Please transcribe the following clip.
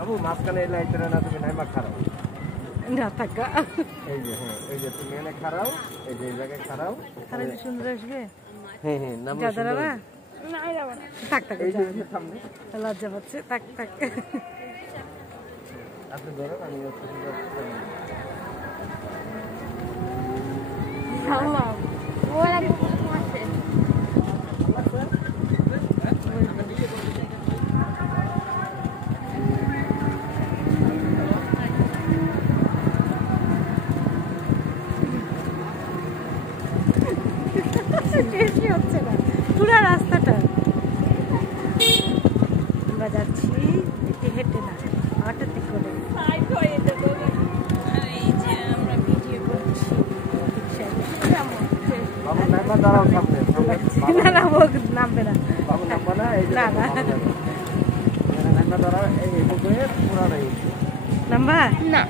বাবু মাঝখানে এই লাইটটা না তুমি নাইমা খারাপ না থাকা এই যে তুমি এনে খারাও এই যে এই জায়গায় খারাও আরে কি সুন্দর আসবে হ্যাঁ নাম যাদারা না নাই যাবে না থাক থাক এই যে সামনে লজ্জা পাচ্ছে থাক থাক আপনি ধরো আমি আল্লাহ ওরা আছে বেশি হচ্ছে না পুরো রাস্তাটা আমরা যাচ্ছি হেঁটে হেঁটে না অটোতে করে এই যে আমরা ভিডিও করছি বাবু নাইমা দাঁড়াও সামনে না না ও নামবে না বাবু নামবা না এই যে না না নাইমা দাঁড়াও এই বুকে পুরা নাই নামবা না